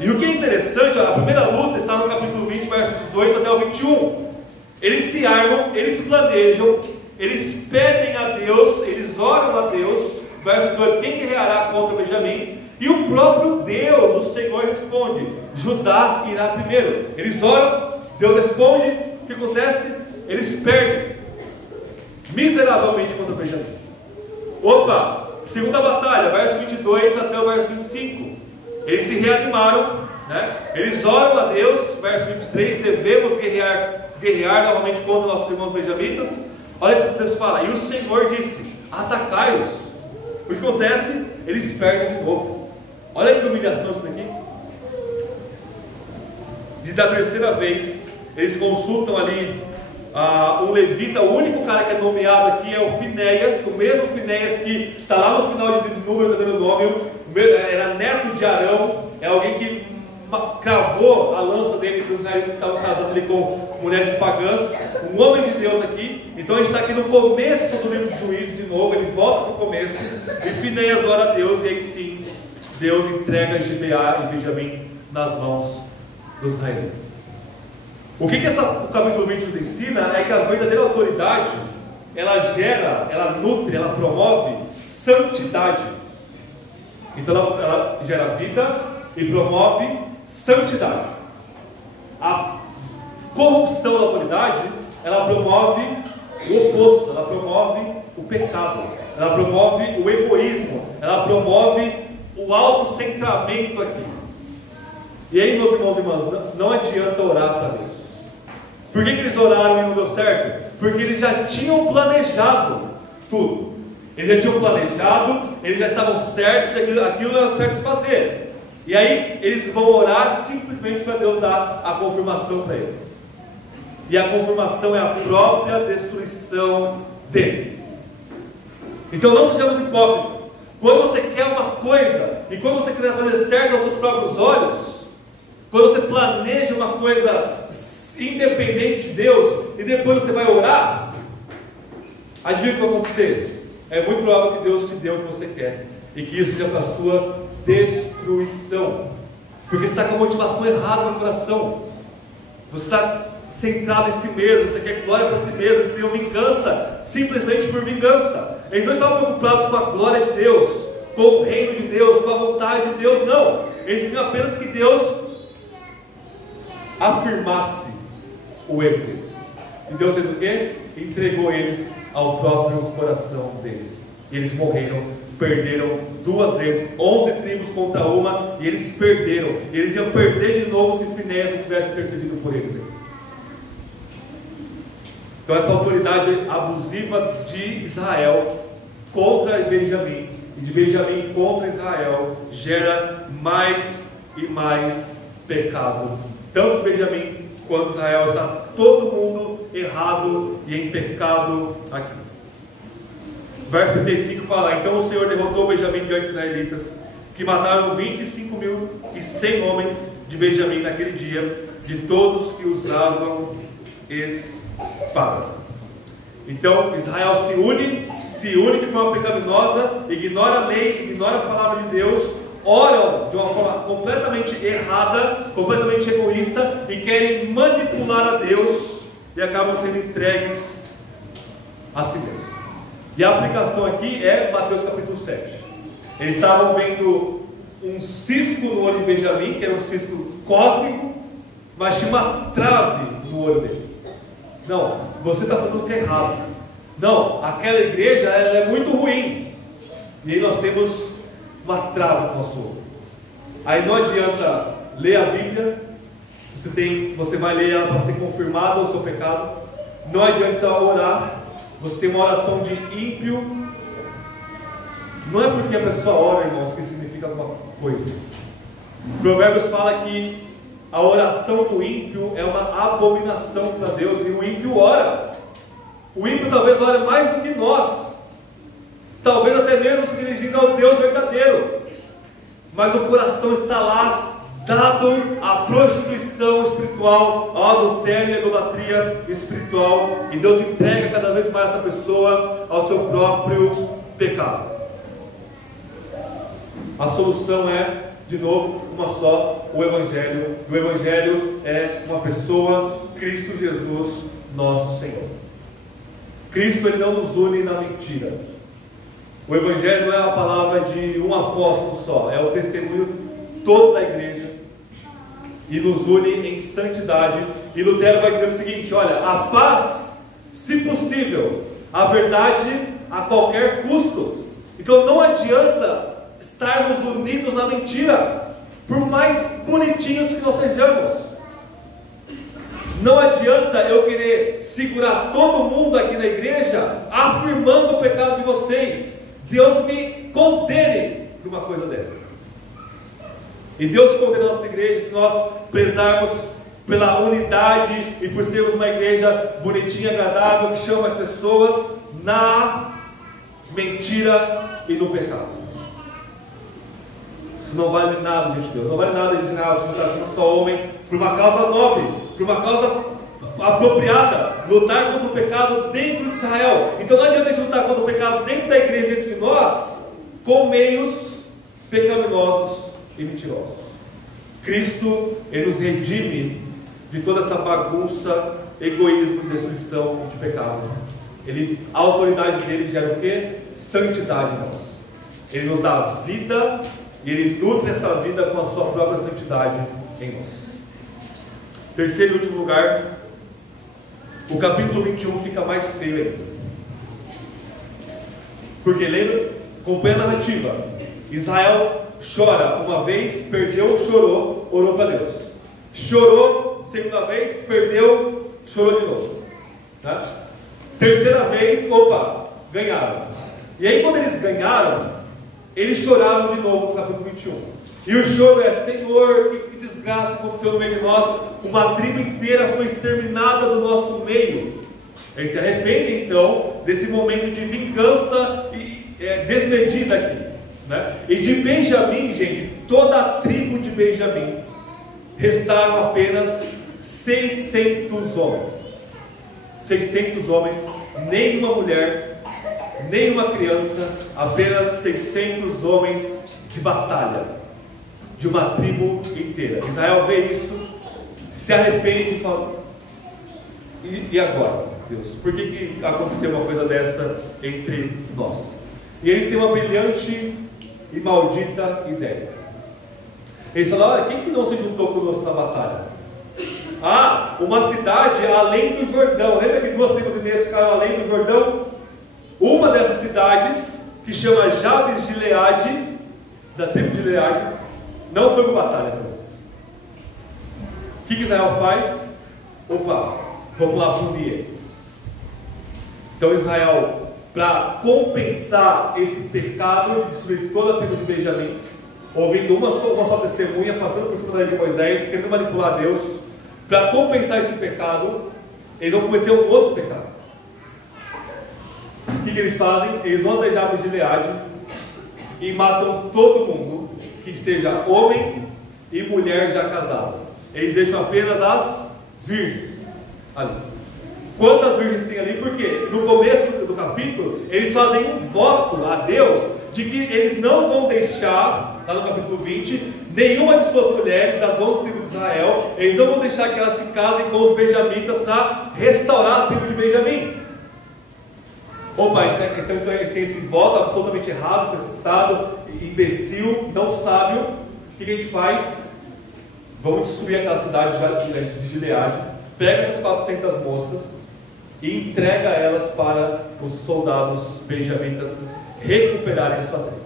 E o que é interessante, a primeira luta está no capítulo 20, verso 18 até o 21. Eles se armam, eles planejam, eles pedem a Deus, eles oram a Deus. Verso 18: quem guerreará contra Benjamim? E o próprio Deus, o Senhor, responde: Judá irá primeiro. Eles oram, Deus responde. O que acontece? Eles perdem miseravelmente contra Benjamim. Opa! Segunda batalha, verso 22 até o verso 25. Eles se reanimaram, né? Eles oram a Deus. Verso 23: devemos guerrear novamente contra nossos irmãos benjamitas. Olha o que o texto fala: e o Senhor disse: atacai-os. O que acontece? Eles perdem de novo. Olha que humilhação isso daqui. E da terceira vez, eles consultam ali um levita. O único cara que é nomeado aqui é o Finéias, o mesmo Finéias que está lá no final de Número do Deuteronômio. Era neto de Arão, é alguém que cravou a lança dele para os israelitas que estavam casados ali com mulheres pagãs. Um homem de Deus aqui. Então a gente está aqui no começo do livro de Juízes de novo. Ele volta para o começo e Finéias ora a Deus, e aí sim Deus entrega Gibeá e Benjamim nas mãos dos israelitas. O que o capítulo 20 nos ensina é que a verdadeira autoridade, ela gera, ela nutre, ela promove santidade. Então ela gera vida e promove santidade. A corrupção da autoridade, ela promove o oposto, ela promove o pecado, ela promove o egoísmo, ela promove o autocentramento aqui. E aí, meus irmãos e irmãs, não adianta orar para Deus. Por que eles oraram e não deu certo? Porque eles já tinham planejado tudo. Eles já tinham planejado, eles já estavam certos de aquilo era certo de fazer. E aí eles vão orar simplesmente para Deus dar a confirmação para eles. E a confirmação é a própria destruição deles. Então não sejamos hipócritas. Quando você quer uma coisa e quando você quiser fazer certo aos seus próprios olhos, quando você planeja uma coisa independente de Deus e depois você vai orar, adivinha o que vai acontecer? É muito provável que Deus te dê o que você quer e que isso seja para a sua destruição, porque você está com a motivação errada no coração. Você está centrado em si mesmo, você quer glória para si mesmo, eles queriam vingança, simplesmente por vingança. Eles não estavam preocupados com a glória de Deus, com o reino de Deus, com a vontade de Deus, não. Eles queriam apenas que Deus afirmasse o erro deles. E Deus fez o quê? Entregou eles ao próprio coração deles. E eles morreram, perderam 2 vezes, 11 tribos contra uma, e eles perderam. E eles iam perder de novo se Finéias não tivesse intercedido por eles. Então essa autoridade abusiva de Israel contra Benjamim, e de Benjamim contra Israel, gera mais e mais pecado. Tanto Benjamim quanto Israel, está todo mundo errado e em pecado aqui. Verso 35 fala: então o Senhor derrotou Benjamim diante dos israelitas, que mataram 25.100 homens de Benjamim naquele dia, de todos que usavam espada. Então Israel se une de forma pecaminosa, ignora a lei, ignora a palavra de Deus, oram de uma forma completamente errada, completamente egoísta, e querem manipular a Deus, e acabam sendo entregues a si mesmo. E a aplicação aqui é Mateus capítulo 7. Eles estavam vendo um cisco no olho de Benjamim, que era um cisco cósmico, mas tinha uma trave no olho deles. Não, você está fazendo o que é errado. Não, aquela igreja ela é muito ruim. E aí nós temos uma trava no nosso olho. Aí não adianta ler a Bíblia, você vai ler ela para ser confirmado o seu pecado. Não adianta orar, você tem uma oração de ímpio. Não é porque a pessoa ora, irmãos, que significa alguma coisa. Provérbios fala que a oração do ímpio é uma abominação para Deus, e o ímpio ora. O ímpio talvez ore mais do que nós, talvez até mesmo se dirigindo ao Deus verdadeiro, mas o coração está lá, dado à prostituição espiritual, ao adultério e à idolatria espiritual, e Deus entrega cada vez mais essa pessoa ao seu próprio pecado. A solução é, de novo, uma só: o Evangelho. O Evangelho é uma pessoa, Cristo Jesus, nosso Senhor. Cristo, Ele não nos une na mentira. O Evangelho não é a palavra de um apóstolo só, é o testemunho todo da igreja, e nos une em santidade. E Lutero vai dizer o seguinte: olha, a paz, se possível, a verdade a qualquer custo. Então não adianta estarmos unidos na mentira, por mais bonitinhos que nós sejamos. Não adianta eu querer segurar todo mundo aqui na igreja afirmando o pecado de vocês. Deus me condene por uma coisa dessa. E Deus condena a nossa igreja se nós prezarmos pela unidade e por sermos uma igreja bonitinha, agradável, que chama as pessoas na mentira e no pecado. Isso não vale nada, gente de Deus. Não vale nada de Israel se juntar com um só homem por uma causa nobre, por uma causa apropriada, lutar contra o pecado dentro de Israel. Então não adianta juntar contra o pecado dentro da igreja, dentro de nós, com meios pecaminosos e mentirosos. Cristo, Ele nos redime de toda essa bagunça, egoísmo, destruição e de pecado. A autoridade dele gera o quê? Santidade em nós. Ele nos dá vida e Ele nutre essa vida com a sua própria santidade em nós. Terceiro e último lugar, o capítulo 21 fica mais feio ainda. Porque lembra? Acompanha a narrativa. Israel chora uma vez, perdeu, chorou, orou para Deus. Chorou, segunda vez, perdeu, chorou de novo. Tá? Terceira vez, opa, ganharam. E aí quando eles ganharam, eles choraram de novo no capítulo 21. E o choro é: Senhor, que desgraça aconteceu no meio de nós. Uma tribo inteira foi exterminada do nosso meio. Eles se arrependem então desse momento de vingança desmedida aqui, né? E de Benjamim, gente, toda a tribo de Benjamim, restaram apenas 600 homens. 600 homens, nenhuma mulher, nenhuma criança, apenas 600 homens de batalha, de uma tribo inteira. Israel vê isso, se arrepende e fala: e agora, Deus, por que aconteceu uma coisa dessa entre nós? E eles têm uma brilhante e maldita ideia. Eles falam: olha, quem que não se juntou conosco na batalha? Ah, uma cidade além do Jordão. Lembra que duas tribos inês ficaram além do Jordão? Uma dessas cidades, que chama Jabes de Gileade, da tribo de Gileade, não foi para batalha. O que Israel faz? Opa, vamos lá punir eles. Então Israel, para compensar esse pecado de destruir toda a tribo de Benjamim, ouvindo uma só testemunha, passando por cima da lei de Moisés, querendo manipular Deus, para compensar esse pecado, eles vão cometer um outro pecado. O que eles fazem? Eles vão até Jabes de Gileade e matam todo mundo que seja homem e mulher já casado. Eles deixam apenas as virgens ali. Quantas virgens tem ali? Porque no começo do capítulo eles fazem um voto a Deus de que eles não vão deixar, lá no capítulo 20, nenhuma de suas mulheres das 11 tribos de Israel, eles não vão deixar que elas se casem com os benjamitas para restaurar a tribo de Benjamim. Opa, então eles têm esse voto absolutamente errado, precipitado, imbecil, não sábio. O que a gente faz? Vamos destruir aquela cidade de Gileade, pega essas 400 moças e entrega elas para os soldados benjamitas recuperarem a sua tribo.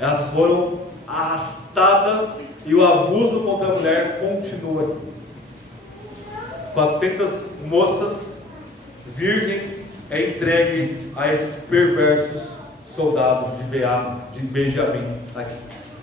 Elas foram arrastadas e o abuso contra a mulher continua aqui. 400 moças virgens é entregue a esses perversos soldados de Benjamim aqui.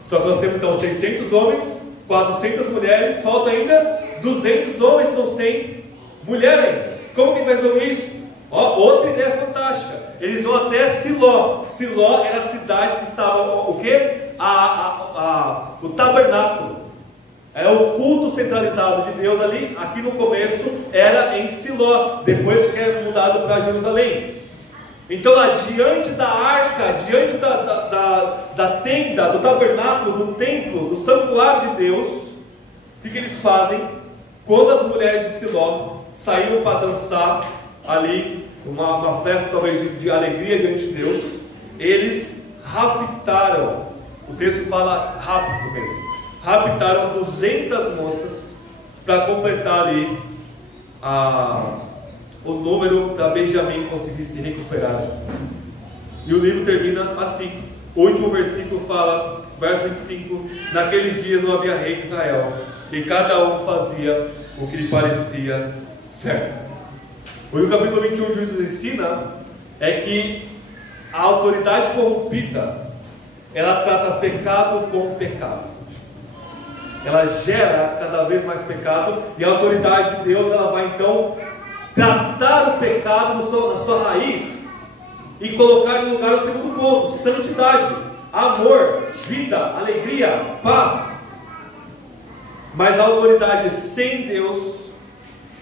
Só que nós temos então 600 homens, 400 mulheres, falta ainda 200 homens, estão sem mulher ainda. Como que a gente vai resolver isso? Outra ideia fantástica. Eles vão até Siló. Siló era a cidade que estava o quê? O tabernáculo. Era o culto centralizado de Deus ali. Aqui no começo era em Siló, depois que é mudado para Jerusalém. Então lá diante da arca, diante da tenda, do tabernáculo, do templo, do santuário de Deus, o que eles fazem? Quando as mulheres de Siló saíram para dançar ali, uma festa talvez de alegria diante de Deus, eles raptaram, o texto fala rapto mesmo, raptaram 200 moças para completar ali o número para Benjamim conseguir se recuperar. E o livro termina assim. O último versículo fala, verso 25: naqueles dias não havia rei em Israel, e cada um fazia o que lhe parecia certo. O que o capítulo 21 de Juízes ensina é que a autoridade corrompida, ela trata pecado com pecado. Ela gera cada vez mais pecado, e a autoridade de Deus, ela vai então tratar o pecado na sua raiz e colocar em lugar o segundo ponto: santidade, amor, vida, alegria, paz. Mas a autoridade sem Deus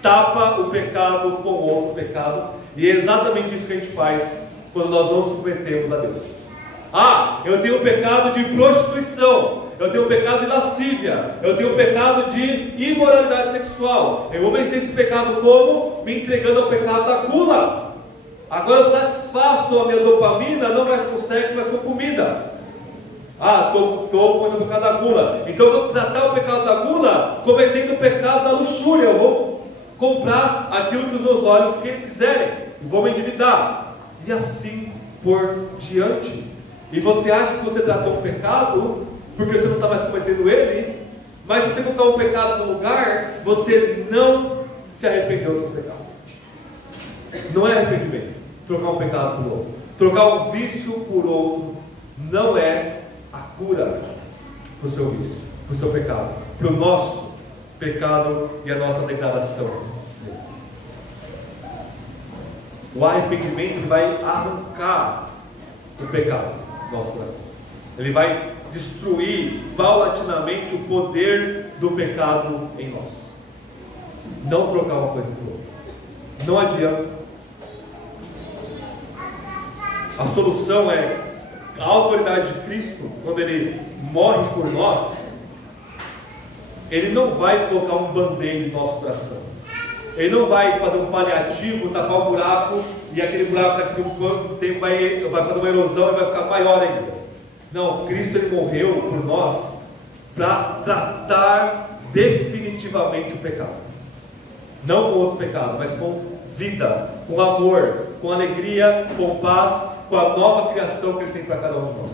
tapa o pecado com outro pecado, e é exatamente isso que a gente faz quando nós não nos submetemos a Deus. Eu tenho o pecado de prostituição, eu tenho o pecado de lascívia, eu tenho o pecado de imoralidade sexual. Eu vou vencer esse pecado como? Me entregando ao pecado da gula. Agora eu satisfaço a minha dopamina não mais com sexo, mas com comida. Estou cometendo o pecado da gula. Então eu vou tratar o pecado da gula cometendo o pecado da luxúria. Eu vou comprar aquilo que os meus olhos quiserem, e vou me endividar, e assim por diante. E você acha que você tratou o pecado porque você não está mais cometendo ele, mas se você colocar o pecado no lugar, você não se arrependeu do seu pecado. Não é arrependimento trocar um pecado por outro. Trocar um vício por outro não é a cura para o seu vício, para o seu pecado, para o nosso pecado e a nossa degradação. O arrependimento, ele vai arrancar o pecado do nosso coração. Ele vai destruir paulatinamente o poder do pecado em nós. Não trocar uma coisa por outra. Não adianta. A solução é a autoridade de Cristo. Quando Ele morre por nós, Ele não vai colocar um band-aid no nosso coração. Ele não vai fazer um paliativo, tapar um buraco, e aquele buraco daqui a um tempo vai fazer uma erosão e vai ficar maior ainda. Não, Cristo, Ele morreu por nós para tratar definitivamente o pecado. Não com outro pecado, mas com vida, com amor, com alegria, com paz, com a nova criação que Ele tem para cada um de nós.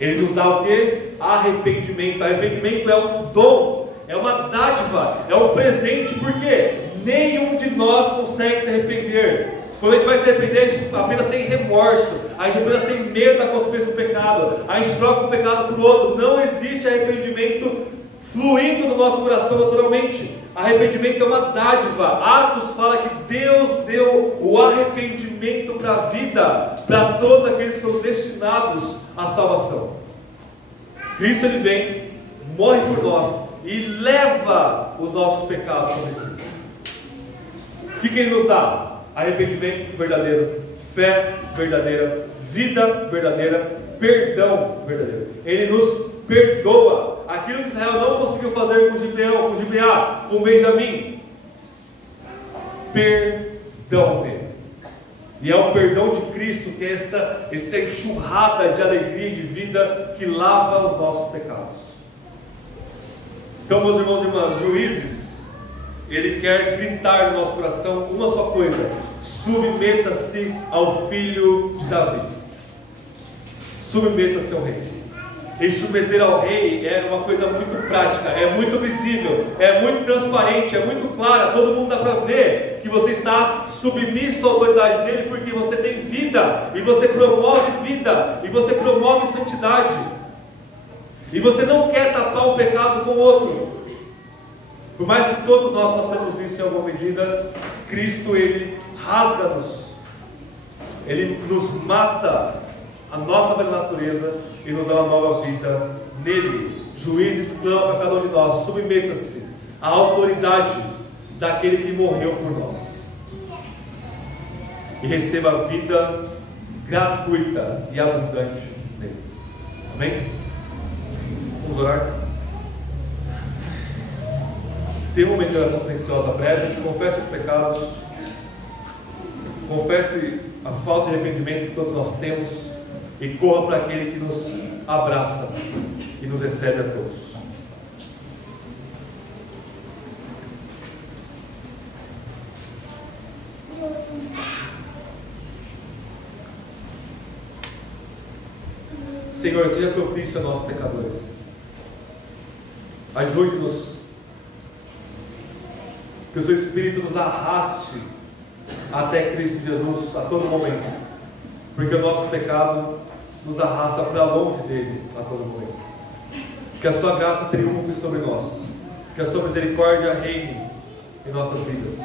Ele nos dá o que? Arrependimento. Arrependimento é um dom, é uma dádiva, é um presente, porque nenhum de nós consegue se arrepender. Quando a gente vai se arrepender, a gente apenas tem remorso, a gente apenas tem medo da consequência do pecado, a gente troca um pecado por outro. Não existe arrependimento fluindo no nosso coração naturalmente. Arrependimento é uma dádiva. Atos fala que Deus deu o arrependimento para a vida, para todos aqueles que são destinados à salvação. Cristo, Ele vem, morre por nós e leva os nossos pecados sobre si. O que Ele nos dá? Arrependimento verdadeiro, fé verdadeira, vida verdadeira, perdão verdadeiro. Ele nos perdoa aquilo que Israel não conseguiu fazer com Gibeão, com Gibeá, com Benjamim. Perdão dele. E é o perdão de Cristo que é essa enxurrada de alegria e de vida que lava os nossos pecados. Então, meus irmãos e irmãs, Juízes, ele quer gritar no nosso coração uma só coisa: submeta-se ao filho de Davi. Submeta-se ao rei. E submeter ao rei é uma coisa muito prática, é muito visível, é muito transparente, é muito clara. Todo mundo dá para ver que você está submisso à autoridade dele, porque você tem vida, e você promove vida, e você promove santidade, e você não quer tapar um pecado com o outro. Por mais que todos nós façamos isso em alguma medida, Cristo, Ele rasga-nos, Ele nos mata a nossa velha natureza e nos dá uma nova vida nele. Juízes clama para cada um de nós: submeta-se à autoridade daquele que morreu por nós. e receba a vida gratuita e abundante nele. Amém? Vamos orar? Tenha um momento de oração silenciosa breve, confesse os pecados, confesse a falta de arrependimento que todos nós temos e corra para aquele que nos abraça e nos recebe a todos. Senhor, seja propício a nós pecadores. Ajude-nos, que o Seu Espírito nos arraste até Cristo Jesus a todo momento, porque o nosso pecado nos arrasta para longe dele a todo momento. Que a Sua graça triunfe sobre nós, que a Sua misericórdia reine em nossas vidas,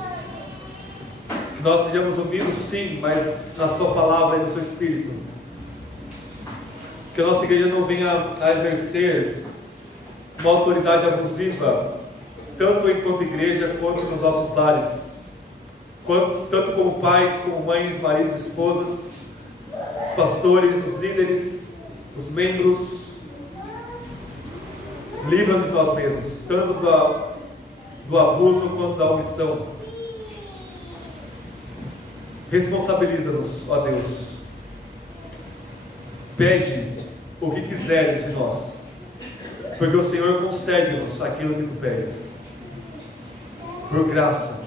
que nós sejamos unidos sim, mas na Sua palavra e no Seu Espírito, que a nossa igreja não venha a exercer uma autoridade abusiva, tanto enquanto igreja, quanto nos nossos lares, tanto como pais, como mães, maridos, esposas, os pastores, os líderes, os membros. Livra-nos de nós mesmos, tanto do abuso quanto da omissão. Responsabiliza-nos, ó Deus. Pede o que quiseres de nós, porque o Senhor concede-nos aquilo que Tu pedes, por graça.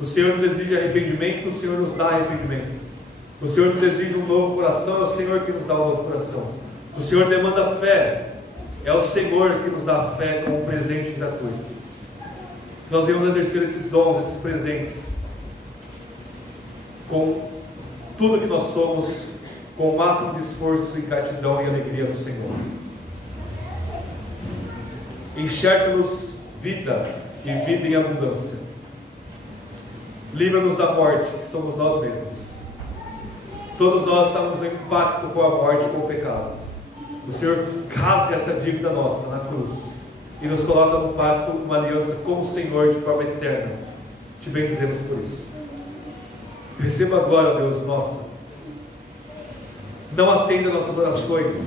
O Senhor nos exige arrependimento, o Senhor nos dá arrependimento. O Senhor nos exige um novo coração, é o Senhor que nos dá um novo coração. O Senhor demanda fé, é o Senhor que nos dá a fé como um presente gratuito. Nós devemos exercer esses dons, esses presentes, com tudo que nós somos, com o máximo de esforço e gratidão e alegria do Senhor. Enxerga-nos vida e vida em abundância. Livra-nos da morte, que somos nós mesmos. Todos nós estamos em pacto com a morte e com o pecado. O Senhor rasga essa dívida nossa na cruz e nos coloca no pacto, uma aliança com o Senhor de forma eterna. Te bendizemos por isso. Receba a glória, Deus, nossa. Não atenda nossas orações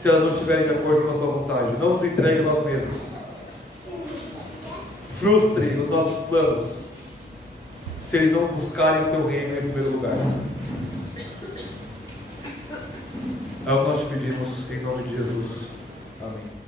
se elas não estiverem de acordo com a Tua vontade. Não nos entregue a nós mesmos. Frustre os nossos planos se eles não buscarem o Teu reino em primeiro lugar. É o que nós te pedimos em nome de Jesus. Amém.